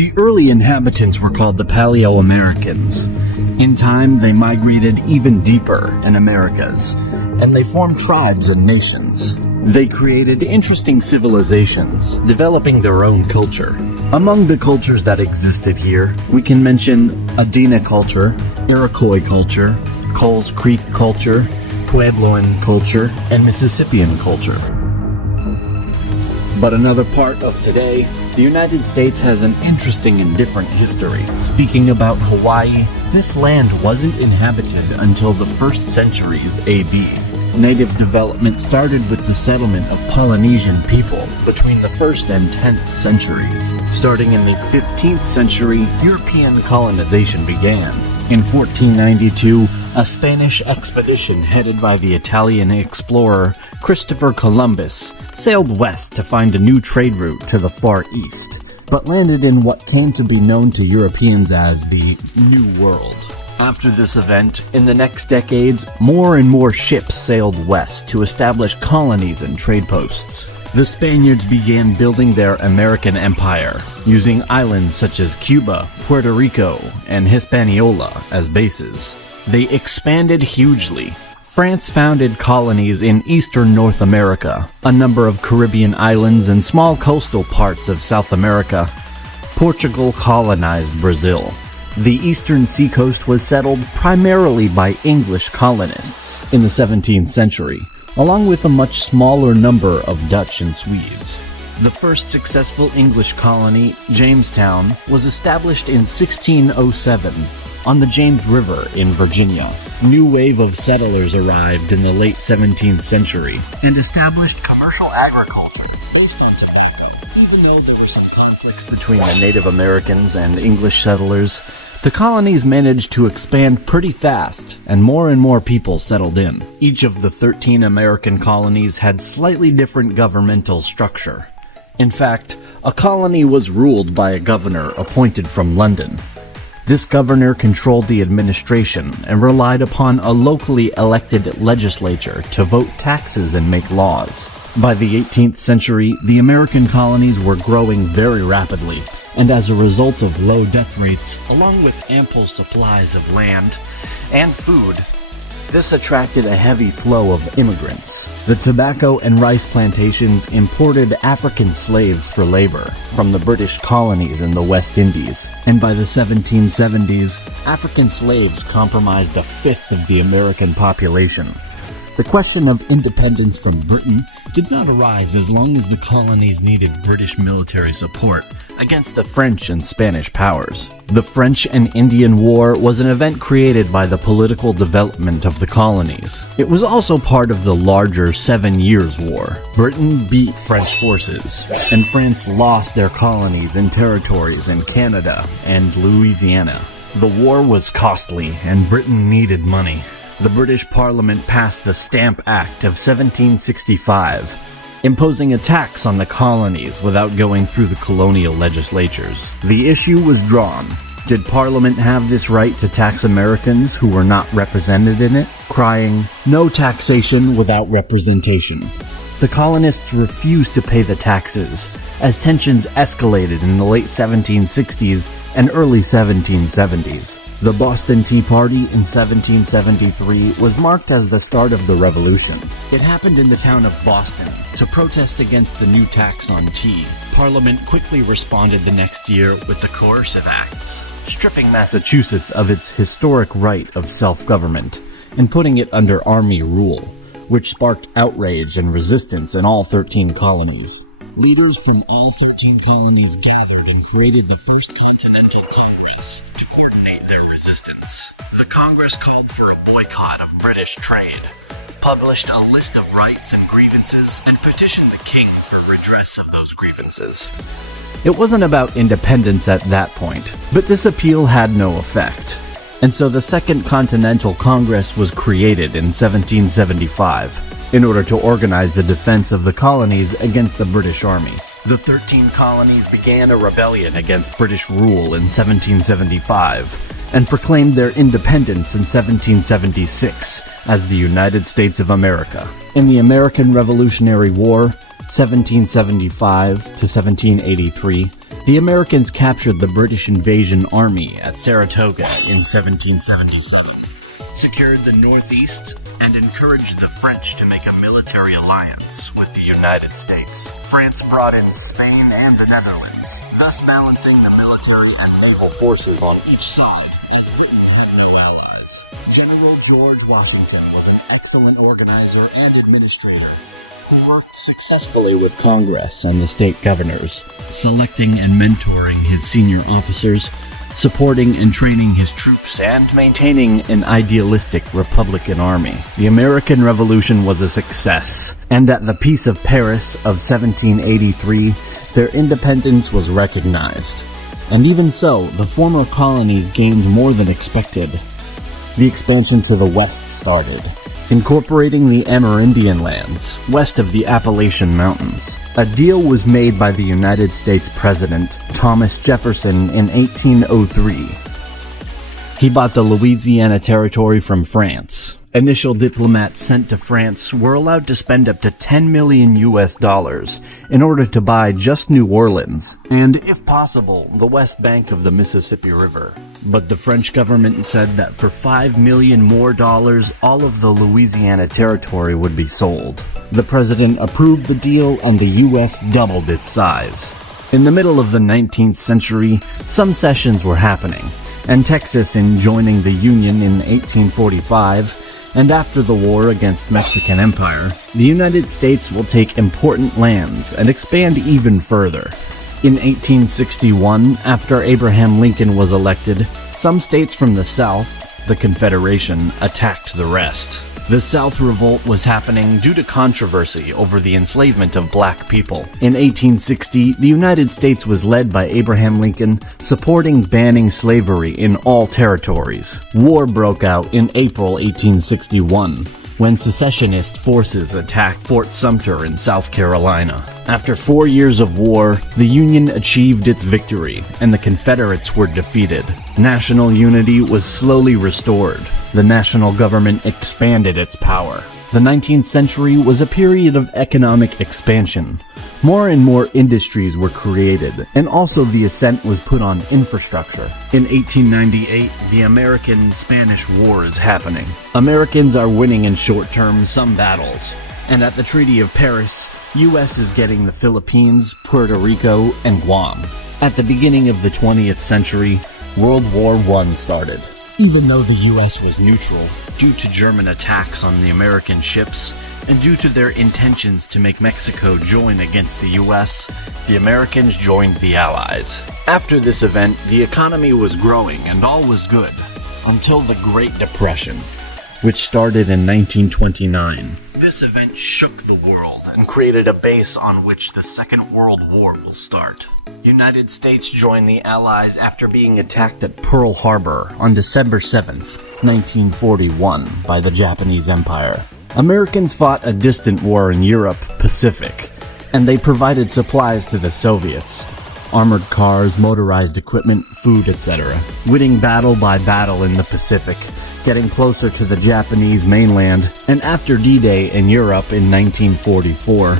The early inhabitants were called the Paleo-Americans. In time, they migrated even deeper in Americas, and they formed tribes and nations. They created interesting civilizations, developing their own culture. Among the cultures that existed here, we can mention Adena Culture, Iroquois Culture, Coles Creek Culture, Puebloan culture, and Mississippian culture. But another part of today, the United States has an interesting and different history. Speaking about Hawaii, this land wasn't inhabited until the 1st centuries AD. Native development started with the settlement of Polynesian people between the 1st and 10th centuries. Starting in the 15th century, European colonization began. In 1492, a Spanish expedition headed by the Italian explorer Christopher Columbus sailed west to find a new trade route to the far east, but landed in what came to be known to Europeans as the New World. After this event, in the next decades, more and more ships sailed west to establish colonies and trade posts. The Spaniards began building their American empire, using islands such as Cuba, Puerto Rico, and Hispaniola as bases. They expanded hugely. France founded colonies in eastern North America, a number of Caribbean islands, and small coastal parts of South America. Portugal colonized Brazil. The eastern seacoast was settled primarily by English colonists in the 17th century, along with a much smaller number of Dutch and Swedes. The first successful English colony, Jamestown, was established in 1607 on the James River in Virginia. A new wave of settlers arrived in the late 17th century and established commercial agriculture based on tobacco. Even though there were some conflicts between the Native Americans and English settlers, the colonies managed to expand pretty fast, and more people settled in. Each of the 13 American colonies had slightly different governmental structure. In fact, a colony was ruled by a governor appointed from London. This governor controlled the administration and relied upon a locally elected legislature to vote taxes and make laws. By the 18th century, the American colonies were growing very rapidly, and as a result of low death rates, along with ample supplies of land and food, this attracted a heavy flow of immigrants. The tobacco and rice plantations imported African slaves for labor from the British colonies in the West Indies, and by the 1770s, African slaves comprised a fifth of the American population. The question of independence from Britain did not arise as long as the colonies needed British military support against the French and Spanish powers. The French and Indian War was an event created by the political development of the colonies. It was also part of the larger 7 Years' War. Britain beat French forces, and France lost their colonies and territories in Canada and Louisiana. The war was costly, and Britain needed money. The British Parliament passed the Stamp Act of 1765, imposing a tax on the colonies without going through the colonial legislatures. The issue was drawn. Did Parliament have this right to tax Americans who were not represented in it? Crying, "No taxation without representation." The colonists refused to pay the taxes, as tensions escalated in the late 1760s and early 1770s. The Boston Tea Party in 1773 was marked as the start of the Revolution. It happened in the town of Boston to protest against the new tax on tea. Parliament quickly responded the next year with the Coercive Acts, stripping Massachusetts of its historic right of self-government and putting it under army rule, which sparked outrage and resistance in all 13 colonies. Leaders from all 13 colonies gathered and created the First Continental Congress to coordinate their resistance. The Congress called for a boycott of British trade, published a list of rights and grievances, and petitioned the king for redress of those grievances. It wasn't about independence at that point, but this appeal had no effect. And so the Second Continental Congress was created in 1775. In order to organize the defense of the colonies against the British Army. The 13 colonies began a rebellion against British rule in 1775 and proclaimed their independence in 1776 as the United States of America. In the American Revolutionary War, 1775 to 1783, the Americans captured the British invasion army at Saratoga in 1777, secured the Northeast, and encouraged the French to make a military alliance with the United States. France brought in Spain and the Netherlands, thus balancing the military and naval forces on each side, as Britain had no allies. General George Washington was an excellent organizer and administrator who worked successfully with Congress and the state governors, selecting and mentoring his senior officers, supporting and training his troops, and maintaining an idealistic Republican army. The American Revolution was a success, and at the Peace of Paris of 1783, their independence was recognized. And even so, the former colonies gained more than expected. The expansion to the west started, incorporating the Amerindian lands west of the Appalachian Mountains. A deal was made by the United States President Thomas Jefferson in 1803. He bought the Louisiana Territory from France. Initial diplomats sent to France were allowed to spend up to $10 million in order to buy just New Orleans, and, if possible, the west bank of the Mississippi River. But the French government said that for $5 million more, all of the Louisiana Territory would be sold. The president approved the deal, and the U.S. doubled its size. In the middle of the 19th century, some cessions were happening, and Texas in joining the Union in 1845, and after the war against Mexican Empire, the United States will take important lands and expand even further. In 1861, after Abraham Lincoln was elected, some states from the South, the Confederation, attacked the rest. The South Revolt was happening due to controversy over the enslavement of black people. In 1860, the United States was led by Abraham Lincoln, supporting banning slavery in all territories. War broke out in April 1861, when secessionist forces attacked Fort Sumter in South Carolina. After 4 years of war, the Union achieved its victory, and the Confederates were defeated. National unity was slowly restored. The national government expanded its power. The 19th century was a period of economic expansion. More and more industries were created, and also the accent was put on infrastructure. In 1898, the American-Spanish War is happening. Americans are winning in short term some battles, and at the Treaty of Paris, U.S. is getting the Philippines, Puerto Rico, and Guam. At the beginning of the 20th century, World War I started. Even though the U.S. was neutral, due to German attacks on the American ships, and due to their intentions to make Mexico join against the U.S., the Americans joined the Allies. After this event, the economy was growing and all was good, until the Great Depression, which started in 1929. This event shook the world and created a base on which the Second World War will start. United States joined the Allies after being attacked at Pearl Harbor on December 7th, 1941, by the Japanese Empire. Americans fought a distant war in Europe, Pacific, and they provided supplies to the Soviets. Armored cars, motorized equipment, food, etc. Winning battle by battle in the Pacific, getting closer to the Japanese mainland, and after D-Day in Europe in 1944,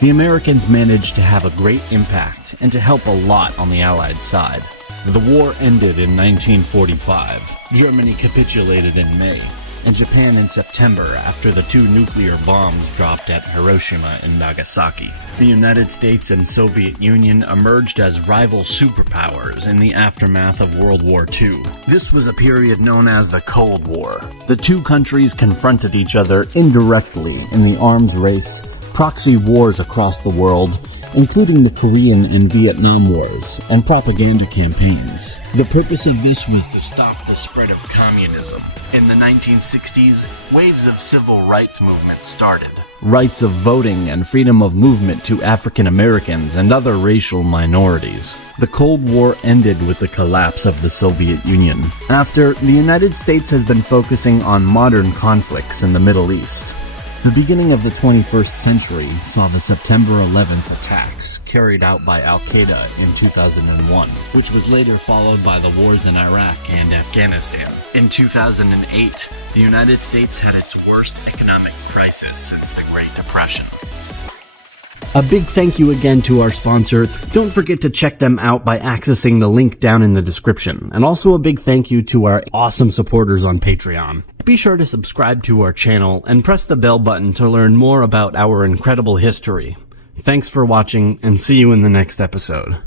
the Americans managed to have a great impact and to help a lot on the Allied side. The war ended in 1945. Germany capitulated in May, and Japan in September after the 2 nuclear bombs dropped at Hiroshima and Nagasaki. The United States and Soviet Union emerged as rival superpowers in the aftermath of World War II. This was a period known as the Cold War. The two countries confronted each other indirectly in the arms race, proxy wars across the world, including the Korean and Vietnam Wars, and propaganda campaigns. The purpose of this was to stop the spread of communism. In the 1960s, waves of civil rights movements started. Rights of voting and freedom of movement to African Americans and other racial minorities. The Cold War ended with the collapse of the Soviet Union. After, the United States has been focusing on modern conflicts in the Middle East. The beginning of the 21st century saw the September 11th attacks carried out by Al-Qaeda in 2001, which was later followed by the wars in Iraq and Afghanistan. In 2008, the United States had its worst economic crisis since the Great Depression. A big thank you again to our sponsors. Don't forget to check them out by accessing the link down in the description. And also a big thank you to our awesome supporters on Patreon. Be sure to subscribe to our channel and press the bell button to learn more about our incredible history. Thanks for watching, and see you in the next episode.